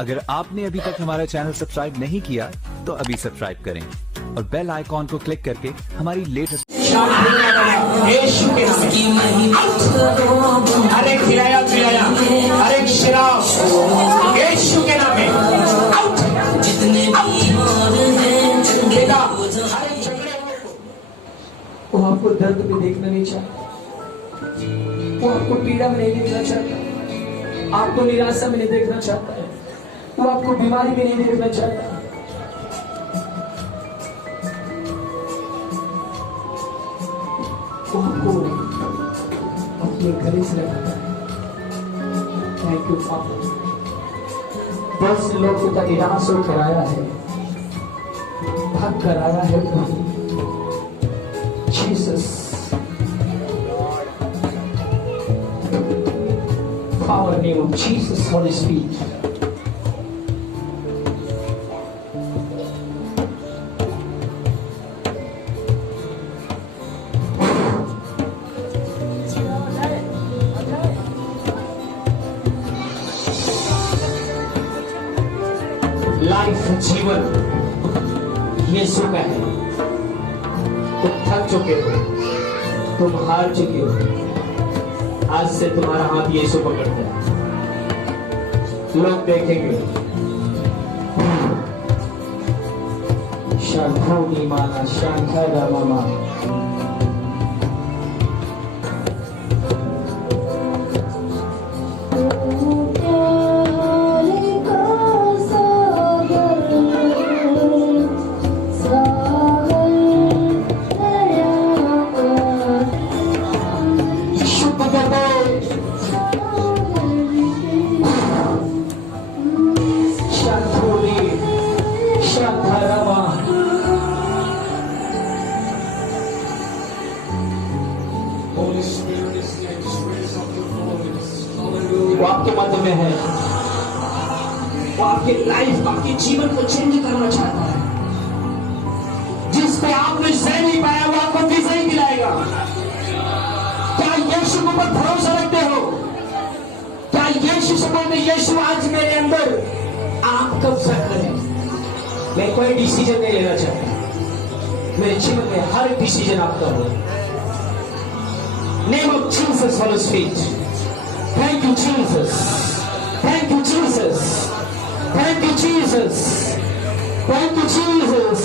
अगर आपने अभी तक हमारा चैनल सब्सक्राइब नहीं किया तो अभी सब्सक्राइब करें और बेल आइकॉन को क्लिक करके हमारी लेटेस्ट यीशु के नाम में हर एक खिलाया पिलाया हर एक शराब यीशु के नाम में आउट जितने बेटा हर एक झगड़े वो आपको दर्द में देखना नहीं चाहता, वो आपको पीड़ा में नहीं देखना चाहता, आपको निराशा में नहीं देखना चाहता है, वो आपको बीमारी में नहीं देखना चाहता। वो आपको अपने गले से लगाता है। Thank you father. बहुत से लोगों का निराश होकर आया है, थक कर आया है। Jesus, power name of Jesus, Holy Spirit. Life जीवन यीशु का है। तुम थक चुके हो, तुम हार चुके हो, आज से तुम्हारा हाथ यीशु पकड़ता है। लोग देखेंगे शांति माना शांता मामा। वो आपके मध्य में है, वो आपके लाइफ आपके जीवन को चेंज करना चाहता है। जिस पे आपने सह नहीं पाया वो आपको विजय ही दिलाएगा। क्या यीशु के ऊपर भरोसा रखते हो? क्या यीशु से बोलते यीशु आज मेरे अंदर आप कब्जा करें। मैं कोई डिसीजन नहीं लेना चाहता, मेरे जीवन में हर डिसीजन आपका हो। Name of Jesus Holi spirit. Thank you, Jesus. Thank you, Jesus. Thank you, Jesus. Thank you, Jesus.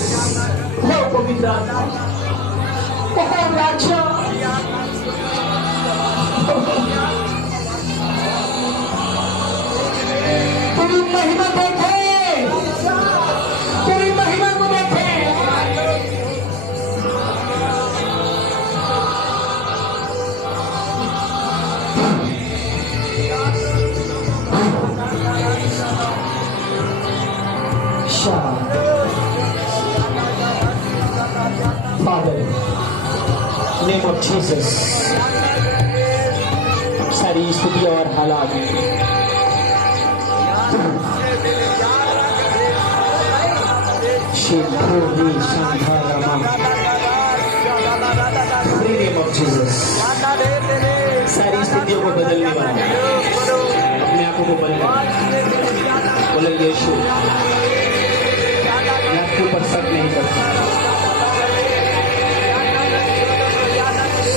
Oh, पवित्र आत्मा, oh, राजा, तेरी महिमा देखे, तेरी महिमा को देखे। Father, name of Jesus, सारी स्थिति और हालात name of Jesus, सारी स्थितियों को बदलने वाला अपने आप को बदलने बोले यीशु, मैं आपके ऊपर शक नहीं करता।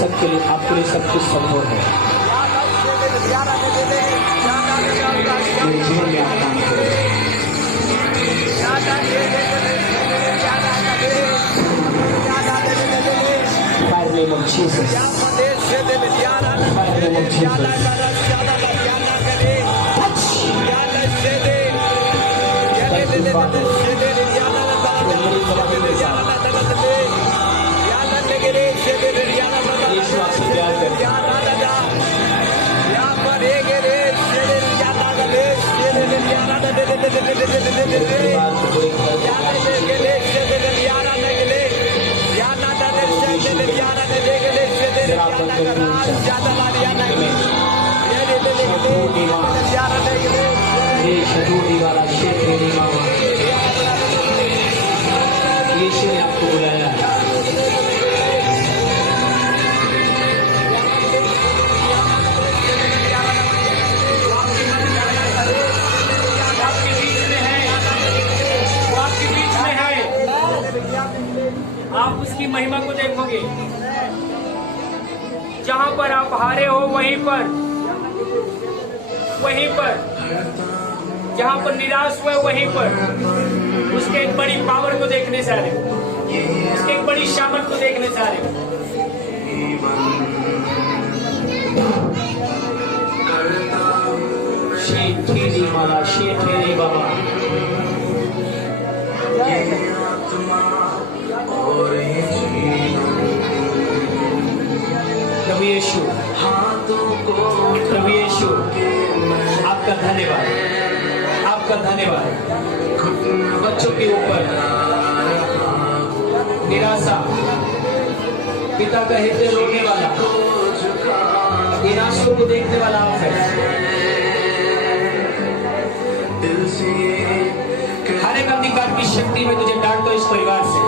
सबके लिए आपके लिए सब कुछ संभव है। मेरे जीवन में आप काम करें। Fire name of Jesus. Fire name of Jesus. Thank you, Father. यीशु आपसे प्यार करता है। यीशु ने आपको बुलाया है। आप उसकी महिमा को देखोगे। जहां पर आप हारे हो वहीं पर जहां पर निराश हुए वहीं पर उसके एक बड़ी पावर को देखने से आ रहे हो, उसके एक बड़ी शामत को देखने से आ रहे हो। शेठेरी माला, शेठेरी बाबा, प्रभु यीशु, प्रभु यीशु, आपका धन्यवाद, आपका धन्यवाद। बच्चों के ऊपर निराशा, पिता का हृदय रोने वाला, निराशों को देखने वाला आप है। हर एक अधिकार की शक्ति में तुझे डांट दो इस परिवार से।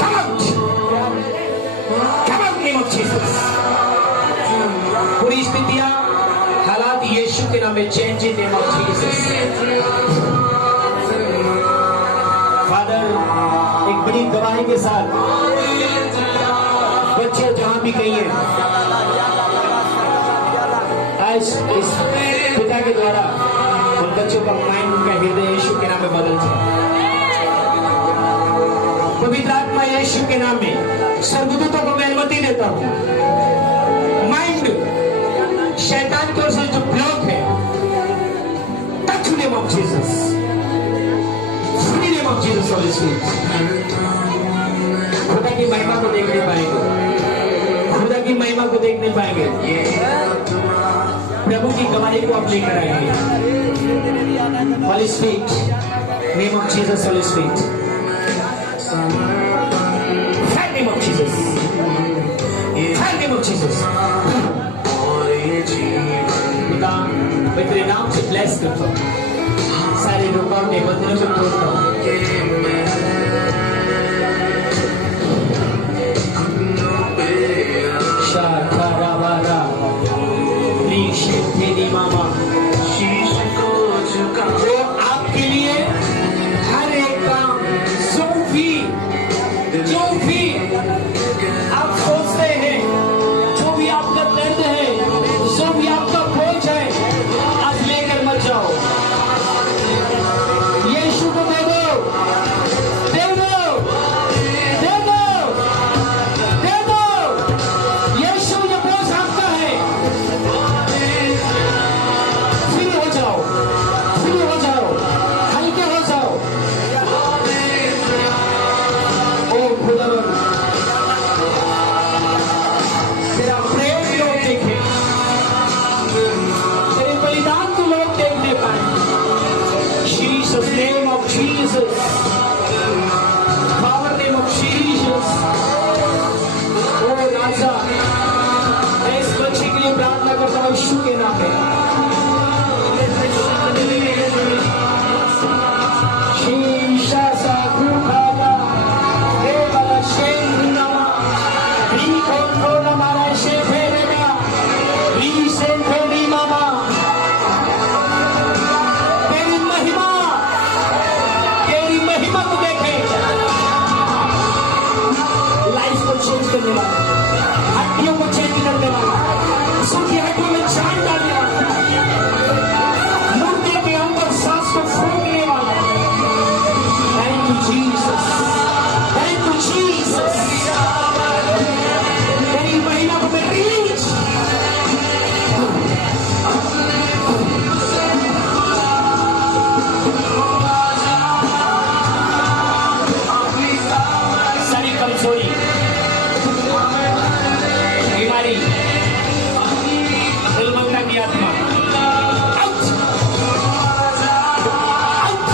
Come out! Come out, name of Jesus! पूरी स्थितियां, हालात यीशु के नाम में change in name of Jesus. Father, एक बड़ी गवाही के साथ बच्चे जहां भी कहीं हैं, आज इस पिता के द्वारा उन बच्चों का माइंड, उनका हृदय यीशु के नाम में बदल जाए। पवित्र आत्मा यीशु के नाम में स्वर्गदूतों को मैं अनुमति देता हूं, माइंड शैतान की ओर से जो ब्लॉक है, touch name of Jesus, free name of Jesus Holi spirit. खुदा की महिमा को देख नहीं पाएंगे, खुदा की महिमा को देख नहीं पाएंगे, प्रभु की गवाही को आप लेकर आएंगे। Holy Spirit, name of Jesus, Holy Spirit, name of Jesus, name of Jesus। पिता, मैं तेरे नाम से ब्लेस करता हूँ, सारे रुकावटें, बंधनों को तोड़ता हूँ। मामा, जो आपके लिए हर एक काम, जो भी आप सोचते हैं, जो भी आपका दर्द है, जो भी आपका बोझ है, आज लेकर मत जाओ, यीशु को दे दो, दे दो, दे दो, दे दो। यीशु, ये बोझ आपका है। फ्री हो जाओ, फ्री हो जाओ, हल्के हो जाओ। ओ खुदावन, तेरा प्रेम लोग देखें, तेरे बलिदान को लोग देखने पाए। Jesus, name of Jesus, power name of Jesus। ओ राजा, मैं इस बच्चे के लिए प्रार्थना करता हूँ यीशु के नाम में। शीशा सा खुखाला, हे वाला शेर नामा, भी कौन हमारा शेर फेरेगा, भी से थोड़ी मामा। तेरी महिमा को देखें, लाइफ को चेंज करने वाला, हड्डियों को चेंज करने वाला, सूखी हड्डियों में जान डालने वाला, मुर्दे के अंदर सांस को फूंकने वाला। Thank you Jesus, thank you Jesus. तेरी महिमा को मैं रीच, सारी कमजोरी, बीमारी, दिलमंगा की आत्मा, out, out,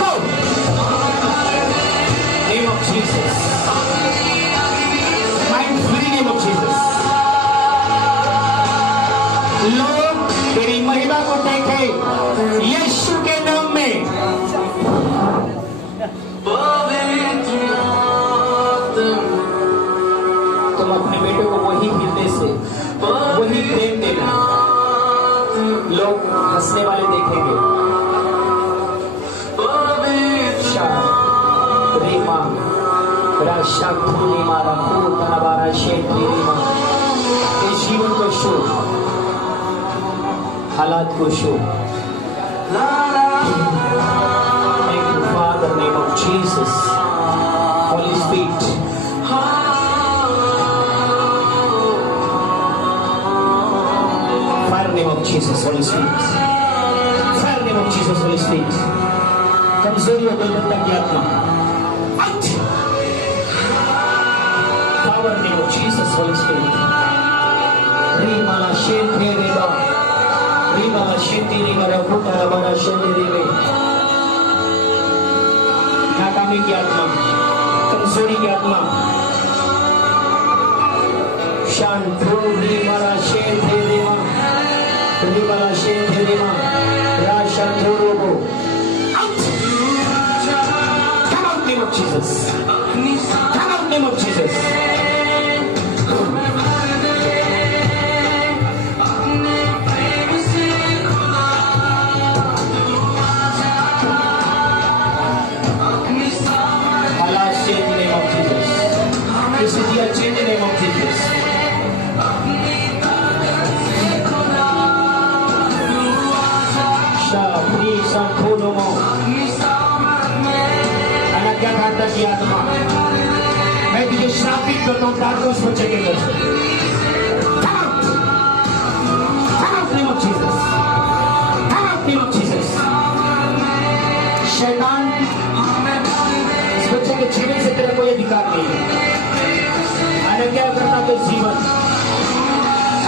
go, name of Jesus, mind free, name of Jesus. लोग तेरी महिमा को देखें यीशु के नाम में। तुम अपने बेटे को वही हृदय से, वही प्रेम देना। लोग हंसने वाले देखेंगे, राशाकुली मारा पूतनाबारा शेतरी मा इस जीवन को शो हालात को show Thank you, Father, in the name of Jesus. Holy Spirit. Fire in the name of Jesus, Holy Spirit. Fire in the name of Jesus, Holy Spirit. कमजोरी और दुर्बलता की आत्मा. Out. Power in the name of Jesus, Holy Spirit. Rimala Shethe Reba. Rimala Shethe Reba. Rakuta Rabara Shethe Reba. नाकामी की आत्मा, कमजोरी की आत्मा, शांतो रीमाला शेंथे देवा, रीमाला शेंथे देवा, राशांतो robo. Come out, name of Jesus. Come out, name of Jesus. Change the name of Jesus. Shapri Sankonomo. Anak yang kata di आत्मा, मैं तुझे श्रापित करता हूँ डार्कनेस को चेंगे कर. Come out, name of Jesus. Come out, name of Jesus. शैतान, इस बच्चे के जीवन से तेरा कोई अधिकार नहीं है. क्या करता तो जीवन,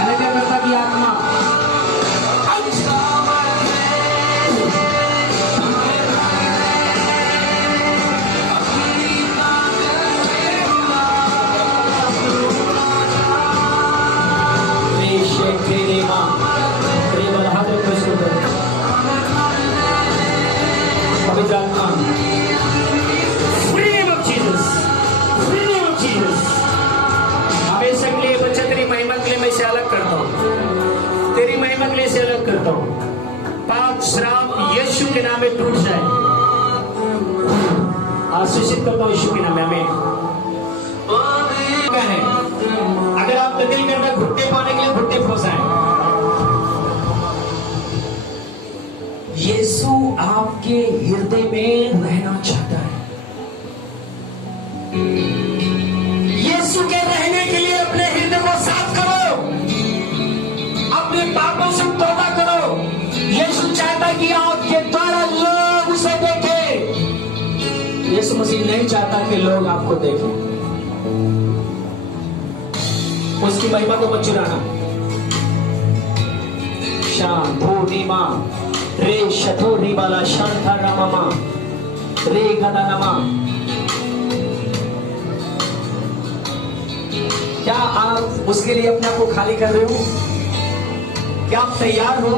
क्या करता की आत्मा. पवित्र आत्मा, freedom of Jesus, freedom of Jesus. हमेशा के लिए बच्चा तेरी महिमा के लिए मैं इसे अलग करता हूँ, तेरी महिमा के लिए इसे अलग करता हूँ. पाप श्राप यीशु के नाम में टूट जाए. आशीषित करता हूँ यीशु के नाम में. हमें क्या है, अगर आप दिल करना घुट्टे पाने के लिए घुट्टे फंसाएं. यीशु आपके हृदय में रहना चाहता है. यीशु के रहने के लिए अपने हृदय को साफ करो, अपने पापों से तौबा करो. यीशु चाहता है कि आपके द्वारा लोग उसे देखें. यीशु मसीह नहीं चाहता कि लोग आपको देखें. उसकी महिमा को मत चुराना. शाम पूर्णिमा रे शतोरी वाला शांता रामा रे गदानमा. क्या आप उसके लिए अपने आप को खाली कर रहे हो? क्या आप तैयार हो?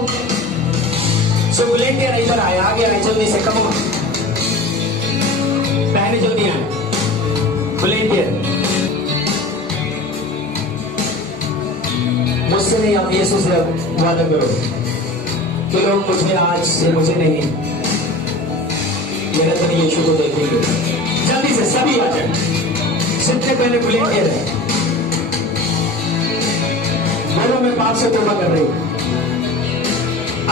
सो बुलेंटियर इधर आए, आगे आए जल्दी से. कम पहले जल्दी आए बुलेंटियर. मुझसे नहीं, आप यीशु से वादा करो कि लोग मुझे आज से मुझे नहीं, मेरे तो यीशु को देखेंगे. जल्दी से सभी आ जाए. सबसे पहले बुलेंटियर है. बोलो मैं पाप से तौबा कर रही हूं.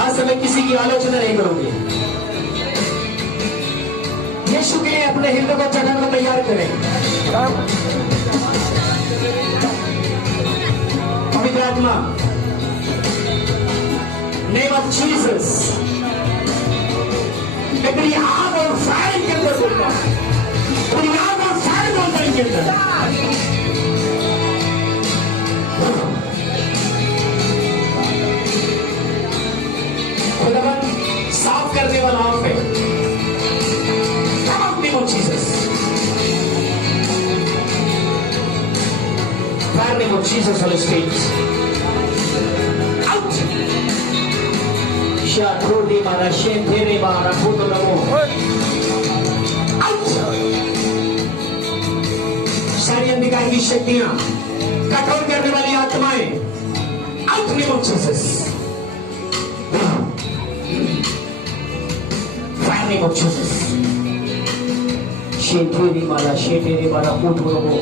आज से मैं किसी की आलोचना नहीं करूंगी. यीशु के लिए अपने हृदय को जगह को तैयार करें. पवित्र आत्मा, नेम ऑफ जीसस, तेरी आग और फायर के अंदर बोलता है. तेरी आग और फायर बोलता है इनके अंदर. खुदावन साफ करने वाला आप है. Name of Jesus, fire name of Jesus. Holi spirit Shatrudi mara shentere mara putolamo. सारी अंधकार की शक्तियां, कठोर करने वाली आत्माएं, out name of Jesus. Fire name of Jesus. Shetiri Mala, Shetiri Mala, Puturobo.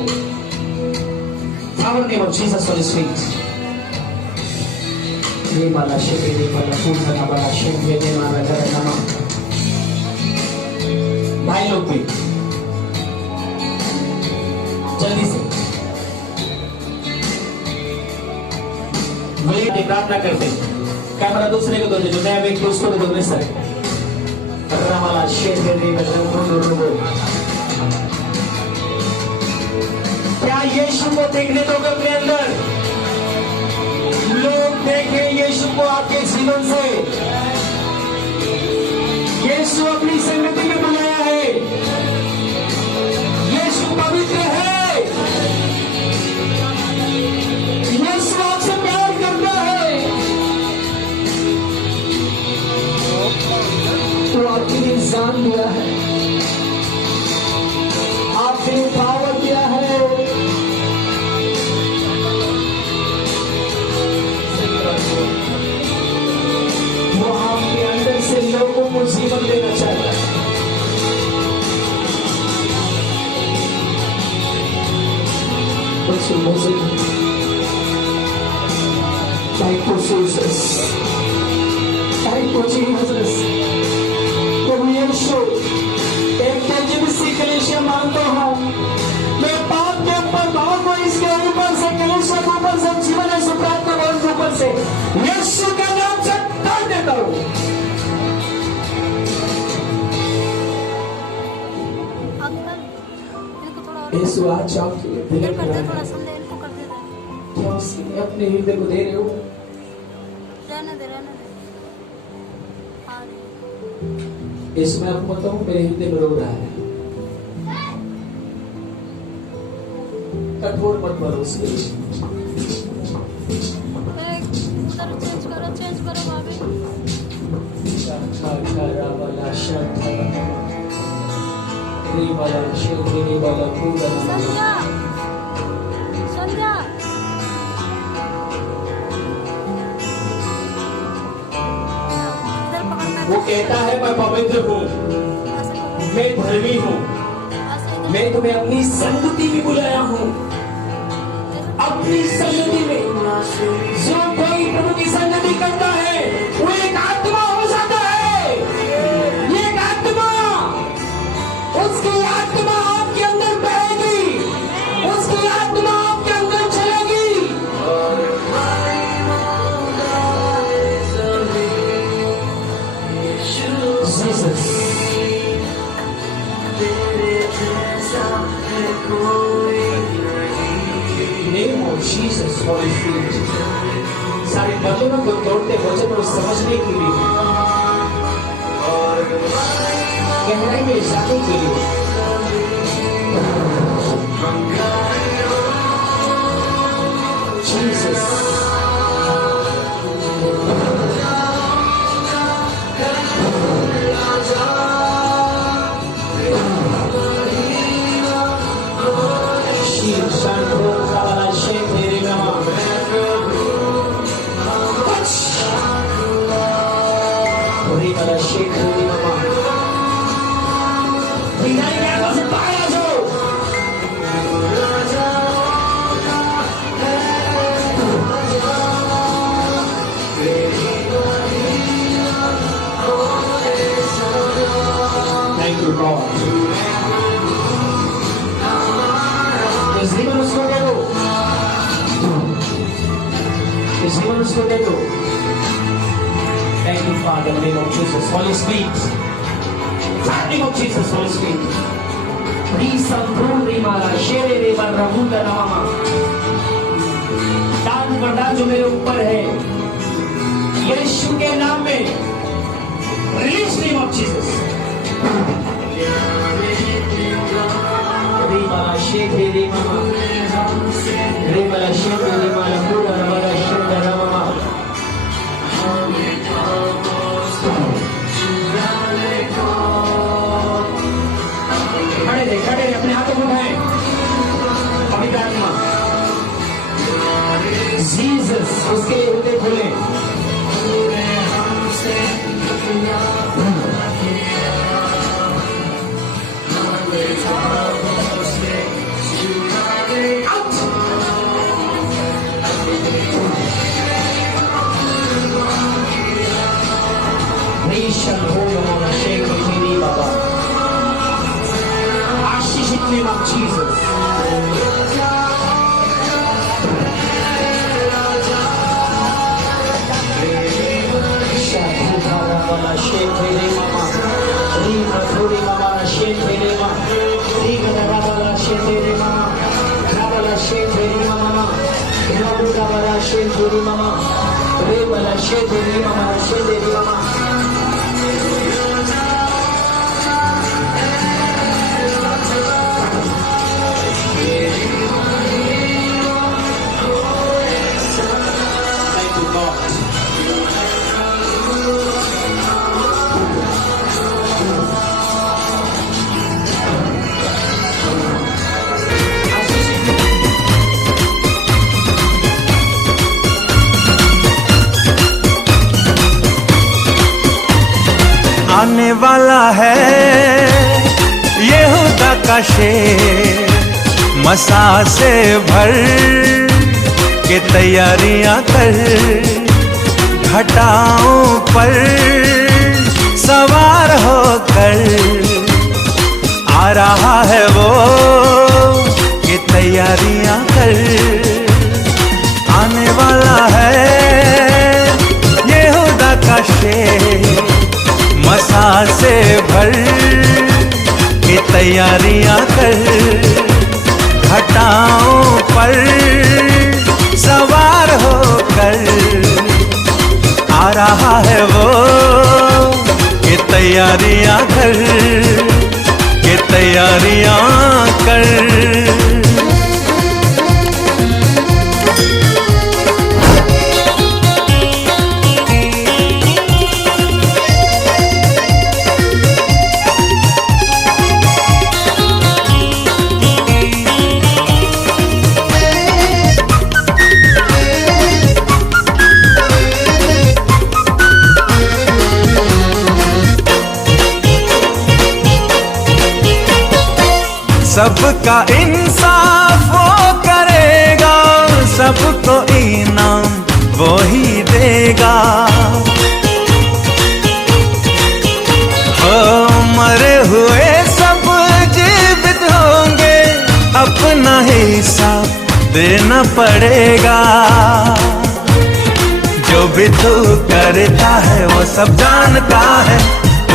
Power name of Jesus on his feet. Mala, Shetiri Mala, Putana Mala, Shetiri Mala, Nama. भाई लोग भी जल्दी से वे प्रार्थना करते कैमरा दूसरे को दो जो नया व्यक्ति उसको दो में सर वाला शेर क्या यीशु को देखने दोगे अपने अंदर लोग देखें यीशु को आपके जीवन से यीशु अपनी संगति में बुलाया है यीशु पवित्र है यीशु आपसे प्यार करता है तो आपके लिए जान दिया है आपने पावर दिया है वो आपके अंदर से लोगों को जीवन देना चाहता है Thank you, Jesus. Thank you, Jesus. प्रभु यीशु एक तेजस्वी कलीसिया मांगता हूँ मैं पाप के ऊपर भाव को इसके ऊपर से कलीसिया के ऊपर से जीवन है सुप्राप्त के ऊपर से यीशु के नाम से डाल देता हूँ यीशु आज आपके लिए दिल कर रहा है क्या उसने अपने हृदय को दे रहे हो रहने दे यीशु मैं आपको बताऊं मेरे हृदय में रो रहा है कठोर मत करो उसके लिए उधर चेंज करो भाभी संध्या संध्या इधर पकड़ना वो कहता है मैं पवित्र हूँ मैं धर्मी हूँ मैं तुम्हें अपनी संगति में बुलाया हूँ अपनी संगति में जो कोई प्रभु की संगति करता है वो एक आत्मा हो जाता है ये एक आत्मा उसकी आत्मा आपके अंदर बहेगी उसकी आत्मा आपके अंदर चलेगी Jesus name of Jesus Holy Spirit सारे वचनों को तोड़ते वचन को समझने के लिए गहराई में जाने के लिए Jesus Shiv Shanto Kavala Shekere Nama Rivala Shekere Nama Tinggal di atas kepala tu. Thank you, God. जीवन उसको दे दो जीवन उसको दे दो Thank you, Father, in the name of Jesus. Holy Spirit. In the name of Jesus, Holy Spirit. दान वरदान जो मेरे ऊपर है यीशु के नाम में रिलीज नेम ऑफ जीसस खड़े अपने हाथों को उठाएं पवित्र आत्मा जीसस उसके हृदय खोले Ashes in the name of Jesus. Thank you, God. आने वाला है यहूदा का शेर, मसा से भर के तैयारियां कर, घटाओं पर सवार होकर आ रहा है वो, कि तैयारियां कर। आने वाला है यहूदा का शेर, मसा से भर के तैयारियां कर, घटाओं पर सवार होकर आ रहा है वो, कि तैयारियां कर, कि तैयारियां कर। सबका इंसाफ वो करेगा, सबको इनाम वो ही देगा। हो मरे हुए सब जीवित होंगे, अपना हिसाब देना पड़ेगा। जो भी तू करता है वो सब जानता है,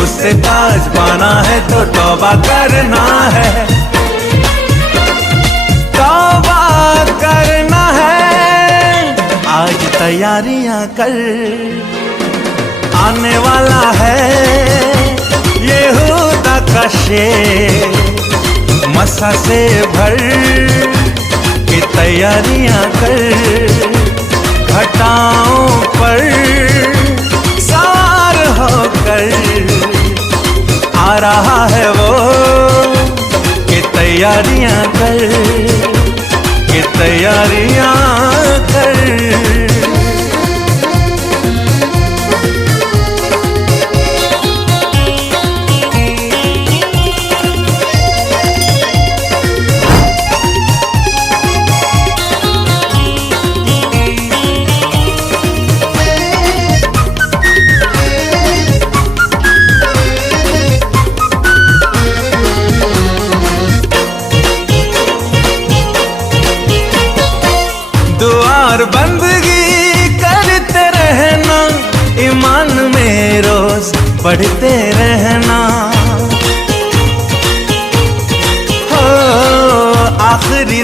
उससे ताज पाना है तो तौबा करना है, तौबा करना है। आज तैयारियां कर, आने वाला है यहूदा का शेर, मसा से भर के तैयारियां कर, घटाओं पर सवार होकर आ रहा है वो, कि तैयारियां कर, कि तैयारियां कर। दुआर बंदगी करते रहना, ईमान में रोज बढ़ते रहना। हो आखिरी